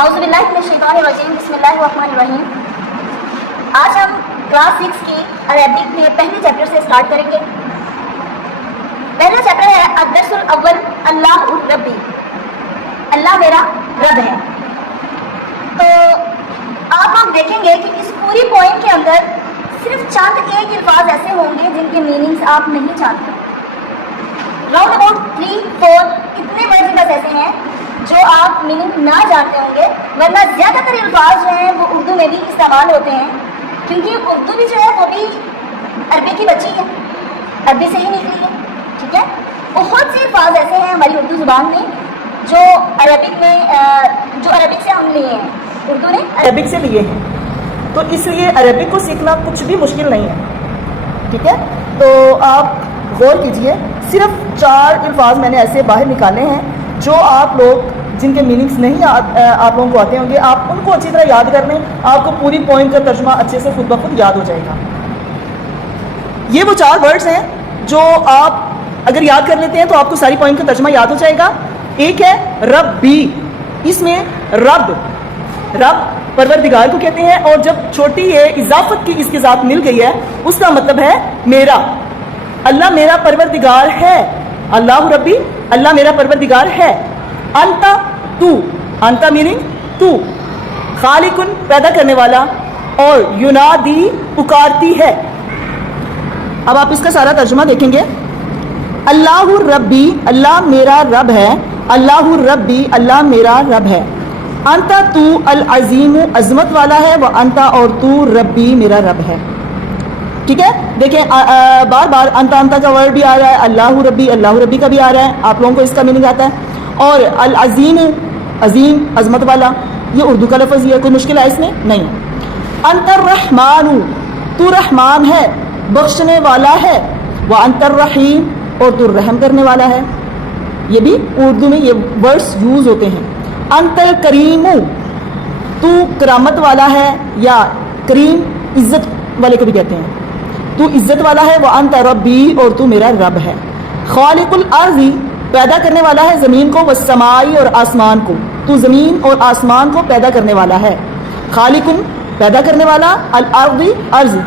اعوذ باللہ من الشیطان الرجیم، بسم اللہ الرحمن الرحیم۔ آج ہم کلاس 6 کی عربک میں پہلے چیپٹر سے سٹارٹ کریں گے۔ پہلا چیپٹر ہے الدرس الاول، اللہ ربی، اللہ میرا رب ہے۔ تو آپ لوگ دیکھیں گے کہ اس پوری پوائنٹ کے اندر صرف چند ایک الفاظ ایسے ہوں گے جن کے میننگز آپ نہیں جانتے۔ راؤنڈ اباؤٹ 3-4 اتنے ورڈز بس ایسے ہیں جو آپ میننگ نہ جانتے ہوں گے، ورنہ زیادہ تر الفاظ جو ہیں وہ اردو میں بھی استعمال ہوتے ہیں، کیونکہ اردو بھی جو ہے وہ بھی عربی کی بچی ہے، عربی سے ہی نکلی ہے، ٹھیک ہے۔ بہت سے الفاظ ایسے ہیں ہماری اردو زبان میں جو عربک سے ہم لیے ہیں، اردو نے عربک سے لیے ہیں، تو اس لیے عربک کو سیکھنا کچھ بھی مشکل نہیں ہے، ٹھیک ہے۔ تو آپ غور کیجئے، صرف 4 الفاظ میں نے ایسے باہر نکالے ہیں جو آپ لوگ جن کے میننگز نہیں آپ لوگوں کو آتے ہوں گے، آپ ان کو اچھی طرح یاد کر لیں، آپ کو پوری پوائنٹ کا ترجمہ اچھے سے خود بخود یاد ہو جائے گا۔ یہ وہ 4 ورڈز ہیں جو آپ اگر یاد کر لیتے ہیں تو آپ کو ساری پوائنٹ کا ترجمہ یاد ہو جائے گا۔ ایک ہے ربی، اس میں رب پروردگار کو کہتے ہیں، اور جب چھوٹی ہے اضافت کی اس کے ساتھ مل گئی ہے اس کا مطلب ہے میرا، اللہ میرا پروردگار ہے، اللہ ربی، اللہ میرا پروردگار ہے۔ انتا، تو، انتا میننگ تو، خالقن پیدا کرنے والا، اور ینادی پکارتی ہے۔ اب آپ اس کا سارا ترجمہ دیکھیں گے۔ اللہ ربی، اللہ میرا رب ہے، اللہ ربی، اللہ میرا رب ہے۔ انتا، تو العظیم، عظمت والا ہے، وہ انتا، اور تو ربی، میرا رب ہے، ٹھیک ہے۔ دیکھیں بار بار انتا کا ورڈ بھی آ رہا ہے، اللہ ربی کا بھی آ رہا ہے، آپ لوگوں کو اس کا میننگ آتا ہے۔ اور العظیم، عظیم، عظمت والا، یہ اردو کا لفظ، یہ کوئی مشکل ہے اس میں نہیں۔ انت الرحمن، تو رحمان ہے، بخشنے والا ہے، وانت الرحیم، اور تو رحم کرنے والا ہے۔ یہ بھی اردو میں یہ ورڈز یوز ہوتے ہیں۔ انت الکریم، تو کرامت والا ہے، یا کریم عزت والے کو بھی کہتے ہیں، تو عزت والا ہے، وانت ربی، اور تو میرا رب ہے۔ خالق الارض، پیدا کرنے والا ہے زمین کو، والسمائی، اور آسمان کو، تو زمین اور آسمان کو پیدا کرنے والا ہے۔ خالق، پیدا کرنے والا، الارض،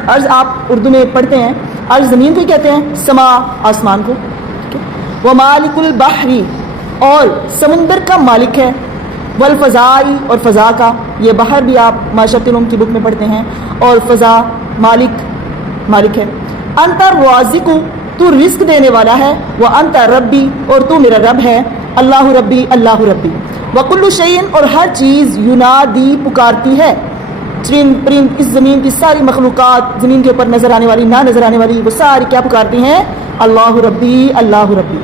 ارض آپ اردو میں پڑھتے ہیں، ارض زمین کو ہی کہتے ہیں، سما آسمان کو۔ ومالک البحر، اور سمندر کا مالک ہے، والفضائی، اور فضا کا، یہ بحر بھی آپ معاشرت علوم کی بک میں پڑھتے ہیں، اور فضا مالک ہے۔ انت الرازق، تو رزق دینے والا ہے، وانت ربی، اور تو میرا رب ہے، اللہ ربی، اللہ ربی۔ وکل شیء، اور ہر چیز، ینادی، پکارتی ہے، چرند پرند، اس زمین کی ساری مخلوقات، زمین کے اوپر نظر آنے والی، نہ نظر آنے والی، وہ ساری کیا پکارتی ہیں؟ اللہ ربی، اللہ ربی۔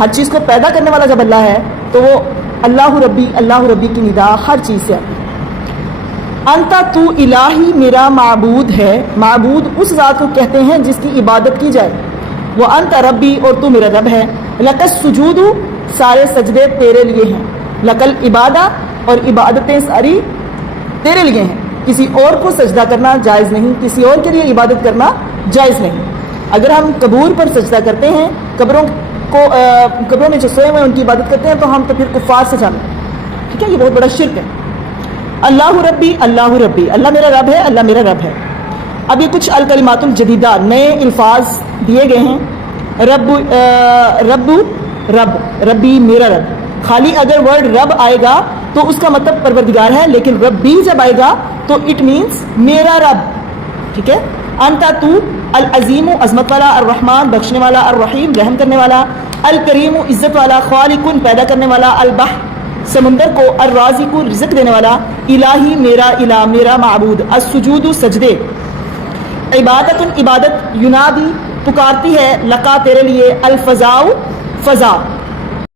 ہر چیز کو پیدا کرنے والا جب اللہ ہے تو وہ اللہ ربی کی ندا ہر چیز سے آتی ہے۔ انتا، تو الہی، میرا معبود ہے، معبود اس ذات کو کہتے ہیں جس کی عبادت کی جائے، وہ انت ربی، اور تو میرا رب ہے۔ لک السجود، سارے سجدے تیرے لیے ہیں، لک العبادہ، اور عبادتیں ساری تیرے لیے ہیں، کسی اور کو سجدہ کرنا جائز نہیں، کسی اور کے لیے عبادت کرنا جائز نہیں۔ اگر ہم قبور پر سجدہ کرتے ہیں، قبروں میں جو سوئے ہوئے ان کی عبادت کرتے ہیں، تو ہم تو پھر کفار سے جانے، ٹھیک ہے، یہ بہت بڑا شرک ہے۔ اللہ ربی، اللہ میرا رب ہے، اللہ میرا رب ہے۔ اب یہ کچھ الکلمات الجدیدہ، نئے الفاظ دیے گئے ہیں۔ ربی، میرا رب، خالی اگر ورڈ رب آئے گا تو اس کا مطلب پروردگار ہے، لیکن ربی جب آئے گا تو اٹ مینس میرا رب، ٹھیک ہے۔ انتا، تو العظیم، عظمت والا، الرحمن، بخشنے والا، الرحیم، رحم کرنے والا، الکریم، عزت والا، خالق، پیدا کرنے والا، البحر، سمندر کو، الرازق، رزق دینے والا، الہی، میرا الہ، میرا معبود، السجود، سجدے، عبادت، عبادت، ینادی، پکارتی ہے، لکا، تیرے لیے، الفضاء، فضا،